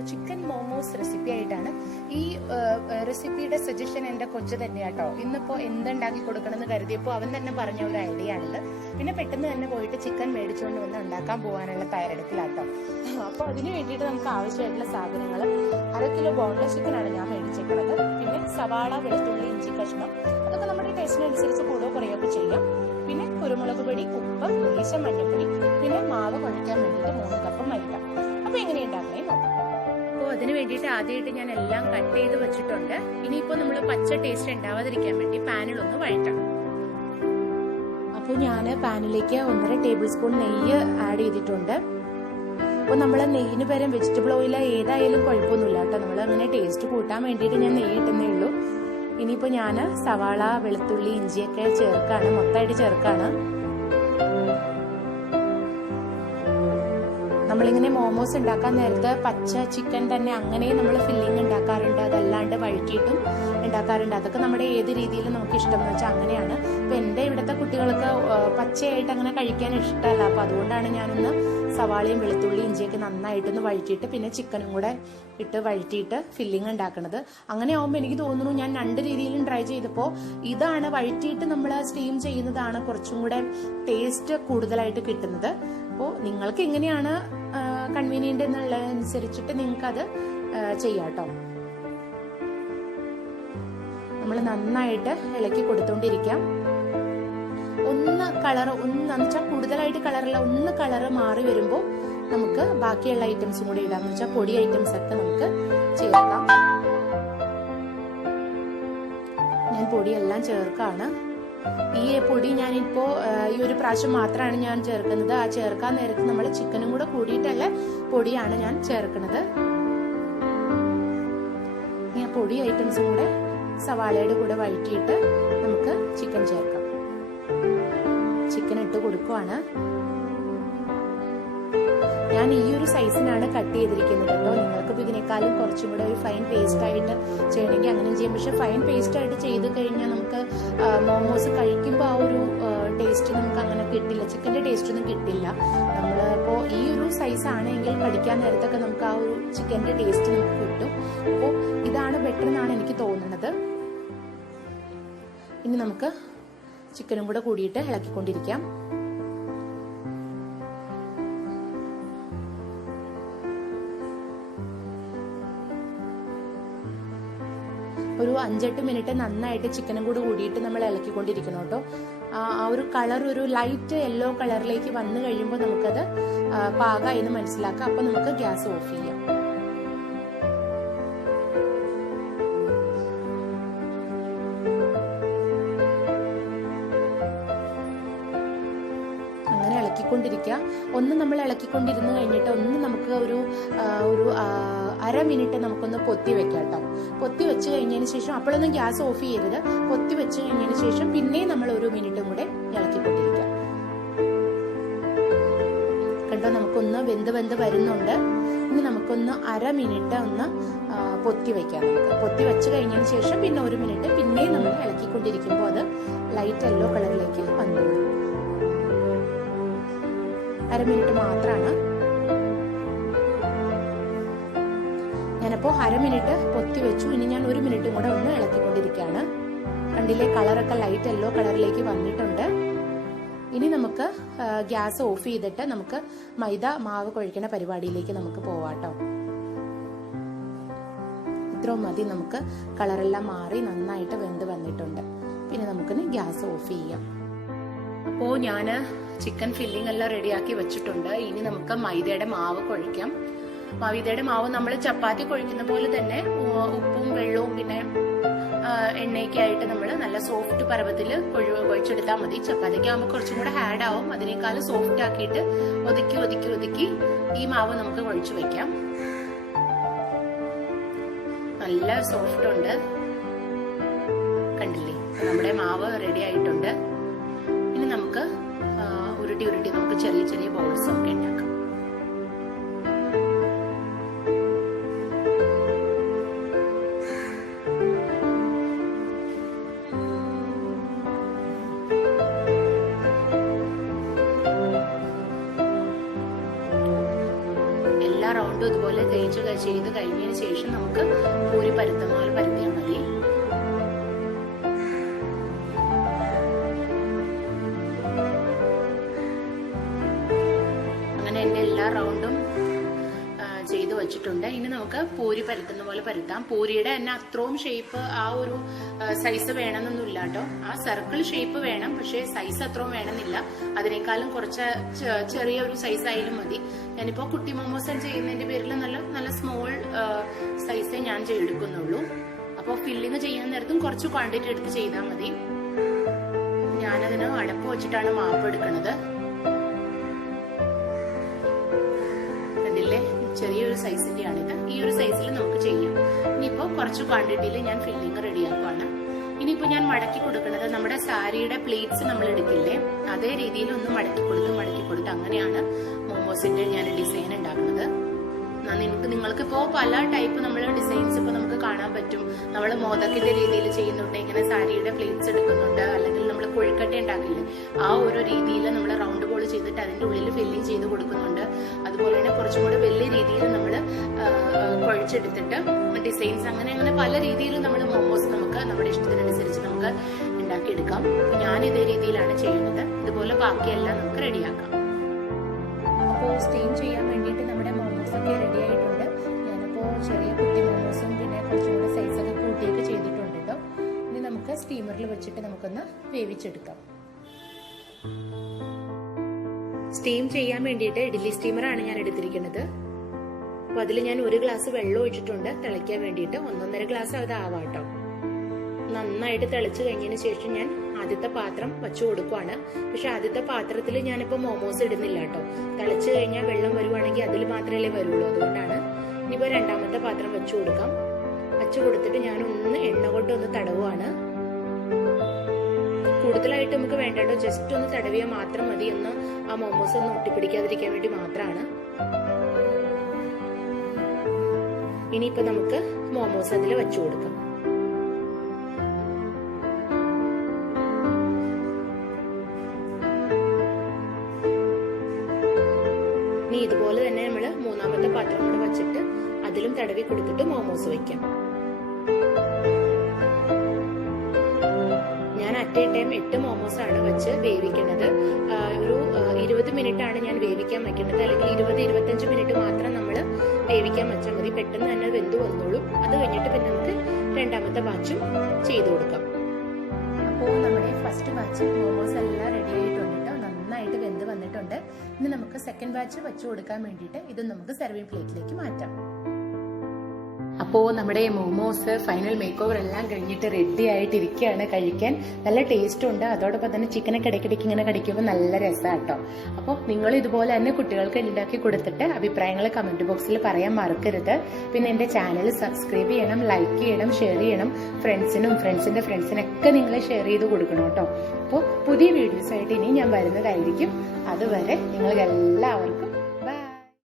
ഒരു chicken momos recipe ആയിട്ടാണ്. ഈ റെസിപ്പിയുടെ സജഷൻ എൻ്റെ കൊച്ചു തന്നെയാട്ടോ. ഇന്നിപ്പോൾ എന്തുണ്ടാക്കി കൊടുക്കണമെന്ന് കരുതിയപ്പോൾ അവൻ തന്നെ പറഞ്ഞ ഒരു ഐഡിയ ആണിത്. പിന്നെ പെട്ടെന്ന് തന്നെ പോയിട്ട് ചിക്കൻ മേടിച്ചുകൊണ്ട് വന്ന് ഉണ്ടാക്കാൻ പോകാനുള്ള തയ്യാറെടുപ്പിലാട്ടോ. അപ്പോൾ അതിന് വേണ്ടിയിട്ട് നമുക്ക് ആവശ്യമായിട്ടുള്ള സാധനങ്ങൾ 1/2 കിലോ ബോൺലെസ് ചിക്കനാണ് ഞാൻ മേടിച്ചേക്കുന്നത്. പിന്നെ സവാള, വെളുത്തുള്ളി, ഇഞ്ചി കഷ്ണം, അതൊക്കെ നമ്മുടെ ടേസ്റ്റിനനുസരിച്ച് കൂടുകയോ കുറയുകയൊക്കെ ചെയ്യാം. പിന്നെ കുരുമുളക് പൊടി, ഉപ്പ്, ലേശം മഞ്ഞൾപ്പൊടി, പിന്നെ മാവ് കുഴയ്ക്കാൻ വേണ്ടിയിട്ട് 3 കപ്പ് മൈദ. അപ്പോൾ എങ്ങനെ ഉണ്ടാക്കണേ നോക്കാം. അപ്പോൾ അതിന് വേണ്ടിയിട്ട് ആദ്യമായിട്ട് ഞാൻ എല്ലാം കട്ട് ചെയ്ത് വെച്ചിട്ടുണ്ട്. ഇനിയിപ്പോൾ നമ്മൾ പച്ച ടേസ്റ്റ് ഉണ്ടാവാതിരിക്കാൻ വേണ്ടി പാനിലൊന്ന് വഴറ്റാം. അപ്പോൾ ഞാൻ പാനിലേക്ക് 1.5 ടേബിൾ സ്പൂൺ നെയ്യ് ആഡ് ചെയ്തിട്ടുണ്ട്. അപ്പോൾ നമ്മൾ നെയ്യിന് പകരം വെജിറ്റബിൾ ഓയിൽ ഏതായാലും കുഴപ്പമൊന്നുമില്ല കേട്ടോ. നമ്മൾ അങ്ങനെ ടേസ്റ്റ് കൂട്ടാൻ വേണ്ടിയിട്ട് ഞാൻ നെയ്യ് ഇട്ടുന്നേ ഉള്ളൂ. ഇനിയിപ്പോൾ ഞാൻ സവാള, വെളുത്തുള്ളി, ഇഞ്ചിയൊക്കെ ചേർക്കാണ്, മൊത്തമായിട്ട് ചേർക്കാണ്. നമ്മളിങ്ങനെ മോമോസ് ഉണ്ടാക്കാൻ നേരത്തെ പച്ച ചിക്കൻ തന്നെ അങ്ങനെ നമ്മൾ ഫില്ലിങ് ഉണ്ടാക്കാറുണ്ട്, അതല്ലാണ്ട് വഴറ്റിയിട്ടും ഉണ്ടാക്കാറുണ്ട്. അതൊക്കെ നമ്മുടെ ഏത് രീതിയിലും നമുക്ക് ഇഷ്ടം എന്ന് വെച്ചാൽ അങ്ങനെയാണ്. ഇപ്പം എൻ്റെ ഇവിടുത്തെ കുട്ടികൾക്ക് പച്ചയായിട്ട് അങ്ങനെ കഴിക്കാൻ ഇഷ്ടമല്ല. അപ്പോൾ അതുകൊണ്ടാണ് ഞാനൊന്ന് സവാളയും വെളുത്തുള്ളി ഇഞ്ചിയൊക്കെ നന്നായിട്ടൊന്ന് വഴറ്റിയിട്ട് പിന്നെ ചിക്കനും കൂടെ ഇട്ട് വഴറ്റിയിട്ട് ഫില്ലിങ് ഉണ്ടാക്കുന്നത്. അങ്ങനെ ആകുമ്പോൾ എനിക്ക് തോന്നുന്നു ഞാൻ 2 രീതിയിലും ട്രൈ ചെയ്തപ്പോൾ ഇതാണ് വഴറ്റിയിട്ട് നമ്മൾ സ്റ്റീം ചെയ്യുന്നതാണ് കുറച്ചും കൂടെ ടേസ്റ്റ് കൂടുതലായിട്ട് കിട്ടുന്നത്. അപ്പോൾ നിങ്ങൾക്ക് എങ്ങനെയാണ് കൺവീനിയന്റ് എന്നുള്ളതനുസരിച്ചിട്ട് നിങ്ങൾക്കത് ചെയ്യാം കേട്ടോ. നമ്മൾ നന്നായിട്ട് ഇളക്കി കൊടുത്തോണ്ടിരിക്കാം. ഒന്ന് വെച്ചാൽ കൂടുതലായിട്ട് കളറല്ല, ഒന്ന് കളറ് മാറി വരുമ്പോൾ നമുക്ക് ബാക്കിയുള്ള ഐറ്റംസും കൂടി ഇടാന്ന് വെച്ചാൽ പൊടി ഐറ്റംസ് ഒക്കെ നമുക്ക് ചേർക്കാം. ഞാൻ പൊടിയെല്ലാം ചേർക്കാണ്. ഈ പൊടി ഞാനിപ്പോൾ ഈ ഒരു പ്രാവശ്യം മാത്രമാണ് ഞാൻ ചേർക്കുന്നത്. ആ ചേർക്കാൻ നേരത്ത് നമ്മൾ ചിക്കനും കൂടെ കൂടിയിട്ടുള്ള പൊടിയാണ് ഞാൻ ചേർക്കുന്നത്. ഈ പൊടി ഐറ്റംസും കൂടെ സവാളയുടെ കൂടെ വഴറ്റിയിട്ട് നമുക്ക് ചിക്കൻ ചേർക്കാം. ചിക്കൻ ഇട്ട് കൊടുക്കുവാണ്. ഞാൻ ഈ ഒരു സൈസിനാണ് കട്ട് ചെയ്തിരിക്കുന്നത് കേട്ടോ. നിങ്ങൾക്ക് ഇതിനേക്കാളും കുറച്ചും കൂടെ ഒരു ഫൈൻ പേസ്റ്റ് ആയിട്ട് ചെയ്യണമെങ്കിൽ അങ്ങനെ ചെയ്യാം. പക്ഷെ ഫൈൻ പേസ്റ്റ് ആയിട്ട് ചെയ്ത് കഴിഞ്ഞാൽ നമുക്ക് മോമോസ് കഴിക്കുമ്പോൾ ആ ഒരു ടേസ്റ്റ് നമുക്ക് അങ്ങനെ കിട്ടില്ല, ചിക്കൻ്റെ ടേസ്റ്റ് ഒന്നും കിട്ടില്ല. നമ്മളിപ്പോൾ ഈ ഒരു സൈസ് ആണെങ്കിൽ കടിക്കാൻ നേരത്തൊക്കെ നമുക്ക് ആ ഒരു ചിക്കൻ്റെ ടേസ്റ്റ് നമുക്ക് കിട്ടും. അപ്പോൾ ഇതാണ് ബെറ്റർ എന്നാണ് എനിക്ക് തോന്നുന്നത്. ഇനി നമുക്ക് ചിക്കനും കൂടെ കൂടിയിട്ട് ഇളക്കിക്കൊണ്ടിരിക്കാം. ഒരു 5-8 മിനിറ്റ് നന്നായിട്ട് ചിക്കനും കൂടെ കൂടിയിട്ട് നമ്മൾ ഇളക്കിക്കൊണ്ടിരിക്കണം കേട്ടോ. ആ ഒരു കളർ ഒരു ലൈറ്റ് യെല്ലോ കളറിലേക്ക് വന്നു കഴിയുമ്പോൾ നമുക്കത് പാകമായി എന്ന് മനസ്സിലാക്കാം. അപ്പൊ നമുക്ക് ഗ്യാസ് ഓഫ് ചെയ്യാം. ഇളക്കിക്കൊണ്ടിരിക്കുക. ഒന്ന് നമ്മൾ ഇളക്കിക്കൊണ്ടിരുന്ന് കഴിഞ്ഞിട്ട് ഒന്ന് നമുക്ക് ഒരു 1/2 മിനിറ്റ് നമുക്കൊന്ന് പൊത്തി വെക്കാം കേട്ടോ. പൊത്തി വെച്ച് കഴിഞ്ഞതിന് ശേഷം അപ്പോഴൊന്നും ഗ്യാസ് ഓഫ് ചെയ്യരുത്. പൊത്തി വെച്ച് കഴിഞ്ഞതിന് ശേഷം പിന്നെയും നമ്മൾ 1 മിനിറ്റും കൂടെ ഇളക്കിക്കൊണ്ടിരിക്കാം. കണ്ടോ, നമുക്കൊന്ന് വെന്ത് വരുന്നുണ്ട്. ഇനി നമുക്കൊന്ന് 1/2 മിനിറ്റ് ഒന്ന് പൊത്തി വെക്കാം. നമുക്ക് പൊത്തി വെച്ച് കഴിഞ്ഞതിന് ശേഷം പിന്നെ 1 മിനിറ്റ് പിന്നെയും നമ്മൾ ഇളക്കിക്കൊണ്ടിരിക്കുമ്പോൾ അത് ലൈറ്റ് യെല്ലോ കളറിലേക്ക് വന്നോളൂ. 1/2 മിനിറ്റ് മാത്രമാണ്. ഞാനപ്പോൾ 1/2 മിനിറ്റ് പൊത്തി വെച്ചു. ഇനി ഞാൻ 1 മിനിറ്റും കൂടെ ഒന്ന് ഇളക്കിക്കൊണ്ടിരിക്കുകയാണ്. കണ്ടില്ലേ, കളറൊക്കെ ലൈറ്റ് യെല്ലോ കളറിലേക്ക് വന്നിട്ടുണ്ട്. ഇനി നമുക്ക് ഗ്യാസ് ഓഫ് ചെയ്തിട്ട് നമുക്ക് മൈദ മാവ് കുഴയ്ക്കുന്ന പരിപാടിയിലേക്ക് നമുക്ക് പോവാട്ടോ. ഇത്രയും മതി. നമുക്ക് കളറെല്ലാം മാറി നന്നായിട്ട് വെന്ത് വന്നിട്ടുണ്ട്. പിന്നെ നമുക്കിനി ഗ്യാസ് ഓഫ് ചെയ്യാം. അപ്പോൾ ഞാൻ ചിക്കൻ ഫില്ലിംഗ് എല്ലാം റെഡിയാക്കി വെച്ചിട്ടുണ്ട്. ഇനി നമുക്ക് മൈദയുടെ മാവ് കുഴയ്ക്കാം. മൈദയുടെ മാവ് നമ്മൾ ചപ്പാത്തി കുഴയ്ക്കുന്ന പോലെ തന്നെ ഉപ്പും വെള്ളവും പിന്നെ എണ്ണയൊക്കെ ആയിട്ട് നമ്മൾ നല്ല സോഫ്റ്റ് പരുവത്തിൽ കുഴച്ചെടുത്താൽ മതി. ചപ്പാത്തിക്ക് ആകുമ്പോൾ കുറച്ചും കൂടെ ഹാർഡ് ആവും. അതിനേക്കാളും സോഫ്റ്റ് ആക്കിയിട്ട് ഒതുക്കി ഈ മാവ് നമുക്ക് കുഴച്ചു വെക്കാം. നല്ല സോഫ്റ്റ് ഉണ്ട്, കണ്ടില്ലേ? നമ്മുടെ മാവ് റെഡി ആയിട്ടുണ്ട്. ഇനി നമുക്ക് ഉരുട്ടി നമുക്ക് ചെറിയ ബോൾസ് ഒക്കെ ഉണ്ടാക്കാം. എല്ലാ റൗണ്ടും ഇതുപോലെ ചെയ്ത് കഴിഞ്ഞതിന് ശേഷം നമുക്ക് പൂരി പരത്തുന്ന പോലെ പരത്തിയാൽ മതി. അങ്ങനെ എൻ്റെ എല്ലാ റൗണ്ടും ചെയ്ത് വെച്ചിട്ടുണ്ട്. ഇനി നമുക്ക് പൂരി പരത്തുന്ന പോലെ പരത്താം. പൂരിയുടെ തന്നെ അത്രയും ഷേപ്പ് ആ ഒരു സൈസ് വേണമെന്നൊന്നുമില്ല കേട്ടോ. ആ സർക്കിൾ ഷേപ്പ് വേണം, പക്ഷേ സൈസ് അത്രയും വേണമെന്നില്ല. അതിനേക്കാളും കുറച്ച് ചെറിയൊരു സൈസ് ആയാലും മതി. ഞാനിപ്പോ കുട്ടി മോമോസ് ചെയ്യുന്നതിന്റെ പേരിൽ നല്ല സ്മോൾ സൈസേ ഞാൻ എടുക്കുന്നുള്ളൂ. അപ്പോൾ ഫില്ലിങ് ചെയ്യാൻ നേരത്തും കുറച്ച് ക്വാണ്ടിറ്റി എടുത്ത് ചെയ്താൽ മതി. ഞാനതിന് അടപ്പ് വെച്ചിട്ടാണ് മാപ്പ് എടുക്കുന്നത്. ചെറിയൊരു സൈസിന്റെയാണിത്. ഈ ഒരു സൈസിൽ നമുക്ക് ചെയ്യാം. ഇനിയിപ്പോ കുറച്ച് ക്വാണ്ടിറ്റിയിൽ ഞാൻ ഫില്ലിങ് റെഡിയാക്കുവാണ്. ഇനിയിപ്പോ ഞാൻ മടക്കി കൊടുക്കുന്നത് നമ്മുടെ സാരിയുടെ പ്ലേറ്റ്സ് നമ്മൾ എടുക്കില്ലേ, അതേ രീതിയിൽ ഒന്ന് മടക്കി കൊടുത്ത് അങ്ങനെയാണ് മോമോസിന്റെ ഞാൻ ഡിസൈൻ ഉണ്ടാക്കുന്നത്. നിങ്ങൾക്കിപ്പോ പല ടൈപ്പ് നമ്മൾ ഡിസൈൻസ് ഇപ്പൊ നമുക്ക് കാണാൻ പറ്റും. നമ്മൾ മോദക്കിന്റെ രീതിയിൽ ചെയ്യുന്നുണ്ട്, ഇങ്ങനെ സാരിയുടെ പ്ലേറ്റ്സ് എടുക്കുന്നുണ്ട്, അല്ലെങ്കിൽ നമ്മൾ കൊഴുക്കട്ട ഉണ്ടാക്കില്ലേ ആ ഒരു രീതിയിൽ നമ്മൾ റൗണ്ട് ബോൾ ചെയ്തിട്ട് അതിന്റെ ഉള്ളിൽ ഫില്ലിങ് ചെയ്ത് കൊടുക്കുന്നുണ്ട്. അതുപോലെ തന്നെ കുറച്ചും കൂടെ വലിയ രീതിയിൽ നമ്മൾ കുഴച്ചെടുത്തിട്ട് ഡിസൈൻസ് അങ്ങനെ പല രീതിയിൽ നമ്മൾ മോമോസ് നമുക്ക് നമ്മുടെ ഇഷ്ടത്തിനനുസരിച്ച് നമുക്ക് ഉണ്ടാക്കിയെടുക്കാം. ഞാൻ ഇതേ രീതിയിലാണ് ചെയ്യുന്നത്. ഇതുപോലെ ബാക്കിയെല്ലാം നമുക്ക് റെഡിയാക്കാം. അപ്പോൾ സ്റ്റീം ചെയ്യാൻ വേണ്ടിയിട്ട് നമ്മുടെ മോമോസ് ഒക്കെ റെഡി ആയിട്ടുണ്ട്. ഞാനിപ്പോൾ ചെറിയ കുട്ടി മോമോസും പിന്നെ കുറച്ചും കൂടെ സൈസൊക്കെ കൂട്ടിയൊക്കെ ചെയ്തിട്ടുണ്ട് കേട്ടോ. ഇനി നമുക്ക് സ്റ്റീമറിൽ വെച്ചിട്ട് നമുക്കൊന്ന് വേവിച്ചെടുക്കാം. സ്റ്റീം ചെയ്യാൻ വേണ്ടിയിട്ട് ഇഡ്ഡലി സ്റ്റീമറാണ് ഞാൻ എടുത്തിരിക്കുന്നത്. അപ്പോൾ അതിൽ ഞാൻ 1 ഗ്ലാസ് വെള്ളം ഒഴിച്ചിട്ടുണ്ട് തിളയ്ക്കാൻ വേണ്ടിയിട്ട്. 1.5 ഗ്ലാസ് അത് ആവാട്ടോ. നന്നായിട്ട് തിളച്ച് കഴിഞ്ഞതിന് ശേഷം ഞാൻ ആദ്യത്തെ പാത്രം വെച്ചു കൊടുക്കുവാണ്. പക്ഷെ ആദ്യത്തെ പാത്രത്തിൽ ഞാനിപ്പോ മോമോസ് ഇടുന്നില്ല കേട്ടോ. തിളച്ച് കഴിഞ്ഞാൽ വെള്ളം വരുവാണെങ്കിൽ അതിൽ മാത്രമല്ലേ വരുള്ളൂ. അതുകൊണ്ടാണ് ഇനിയിപ്പോ രണ്ടാമത്തെ പാത്രം വെച്ചു കൊടുക്കാം. വെച്ചു കൊടുത്തിട്ട് ഞാൻ എണ്ണ കൊണ്ട് ഒന്ന് തടവുവാണ്. കൂടുതലായിട്ട് നമുക്ക് വേണ്ടോ, ജസ്റ്റ് ഒന്ന് തടവിയാൽ മാത്രം മതി. ഒന്ന് ആ മോമോസ് ഒന്ന് ഒട്ടിപ്പിടിക്കാതിരിക്കാൻ വേണ്ടി മാത്രമാണ്. ഇനിയിപ്പോ നമുക്ക് മോമോസ് അതിൽ വെച്ചു കൊടുക്കാം. ഇനി ഇതുപോലെ തന്നെ നമ്മൾ മൂന്നാമത്തെ പാത്രം കൂടെ വെച്ചിട്ട് അതിലും തടവി കൊടുത്തിട്ട് മോമോസ് വെക്കാം. ഞാൻ അറ്റ് എ ടൈം 8 മോമോസ് ആണ് വെച്ച് വേവിക്കുന്നത്. ഒരു 20 മിനിറ്റ് ആണ് ഞാൻ വേവിക്കാൻ വെക്കുന്നത്, അല്ലെങ്കിൽ 20-25 മിനിറ്റ് മാത്രം നമ്മൾ വേവിക്കാൻ വെച്ചാൽ മതി. പെട്ടെന്ന് തന്നെ വെന്ത് വന്നോളും. അത് കഴിഞ്ഞിട്ട് പിന്നെ നമുക്ക് രണ്ടാമത്തെ ബാച്ചും ചെയ്തു കൊടുക്കാം. അപ്പോൾ നമ്മുടെ ഫസ്റ്റ് ബാച്ച് മോമോസ് എല്ലാം റെഡി ആയിട്ടുണ്ട് കേട്ടോ. നന്നായിട്ട് വെന്ത് വന്നിട്ടുണ്ട്. ഇനി നമുക്ക് സെക്കൻഡ് ബാച്ച് വെച്ചു കൊടുക്കാൻ വേണ്ടിയിട്ട് ഇത് നമുക്ക് സർവിംഗ് പ്ലേറ്റിലേക്ക് മാറ്റാം. അപ്പോൾ നമ്മുടെ മോമോസ് ഫൈനൽ മേക്ക് ഓവർ എല്ലാം കഴിഞ്ഞിട്ട് റെഡി ആയിട്ടിരിക്കുകയാണ്. കഴിക്കാൻ നല്ല ടേസ്റ്റ് ഉണ്ട്. അതോടൊപ്പം തന്നെ ചിക്കനൊക്കെ ഇടയ്ക്കിടയ്ക്ക് ഇങ്ങനെ കടിക്കുമ്പോൾ നല്ല രസമാണ് കേട്ടോ. അപ്പോൾ നിങ്ങൾ ഇതുപോലെ തന്നെ കുട്ടികൾക്ക് ഉണ്ടാക്കി കൊടുത്തിട്ട് അഭിപ്രായങ്ങൾ കമന്റ് ബോക്സിൽ പറയാൻ മറക്കരുത്. പിന്നെ എൻ്റെ ചാനൽ സബ്സ്ക്രൈബ് ചെയ്യണം, ലൈക്ക് ചെയ്യണം, ഷെയർ ചെയ്യണം. ഫ്രണ്ട്സിന്റെ ഫ്രണ്ട്സിനൊക്കെ നിങ്ങൾ ഷെയർ ചെയ്ത് കൊടുക്കണം കേട്ടോ. അപ്പോൾ പുതിയ വീഡിയോസ് ആയിട്ട് ഇനി ഞാൻ വരുന്നതായിരിക്കും. അതുവരെ നിങ്ങൾക്ക് എല്ലാവർക്കും